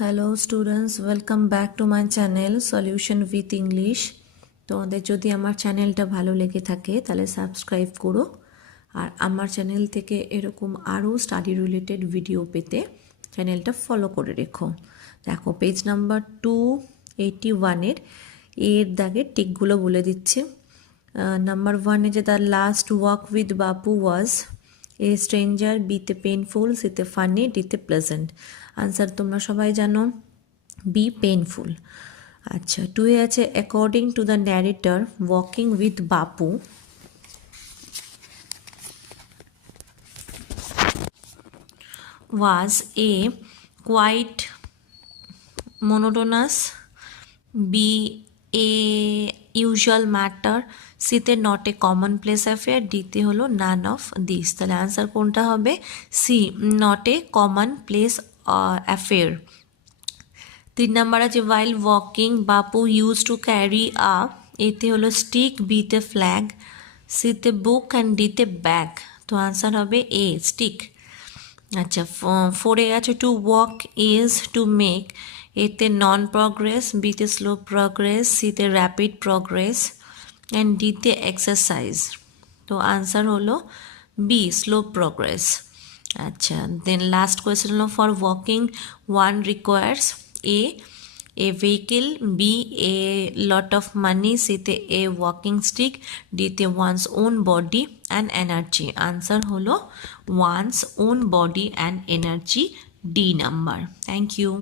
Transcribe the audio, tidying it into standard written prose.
Hello students, welcome back to my channel solution with English. তোমাদের যদি আমার চ্যানেলটা ভালো লেগে থাকে তাহলে সাবস্ক্রাইব করো, আর আমার চ্যানেল থেকে এরকম আরও স্টাডি রিলেটেড ভিডিও পেতে চ্যানেলটা ফলো করে রেখো। দেখো পেজ নাম্বার 281-এর এর দাগের টিকগুলো বলে দিচ্ছে। নাম্বার 1-এ যে the last walk with Bapu was a stranger, বিতে পেনফুল, সিতে ফানি, ডিতে প্লেজেন্ট। আনসার তোমরা সবাই জানো, বি পেনফুল। আচ্ছা, 2-এ আছে according to the narrator walking with Bapu was a quite monotonous, B a usual matter, সিতে নট এ কমনপ্লেস অ্যাফেয়ার, ডিতে হলো নান অফ দিস। তাহলে আনসার কোনটা হবে? C, not a common place affair. 3 number আছে while walking Bapu use to carry a, এতে হলো stick, বিতে ফ্ল্যাগ, সিতে বুক অ্যান্ড ডিতে ব্যাগ। তো আনসার হবে এ, স্টিক। আচ্ছা, 4-এ আছে to walk is to make, এতে নন প্রগ্রেস, বিতে স্লো প্রগ্রেস, সিতে র্যাপিড প্রগ্রেস অ্যান্ড ডিতে এক্সারসাইজ। তো আনসার হলো বি, স্লো প্রগ্রেস। আচ্ছা, দেন লাস্ট কোয়েশ্চেন হলো for walking one requires A vehicle, B a lot of money, সিতে a walking stick, ডিতে one's own body and energy। Answer হলো one's own body and energy, D number. Thank you.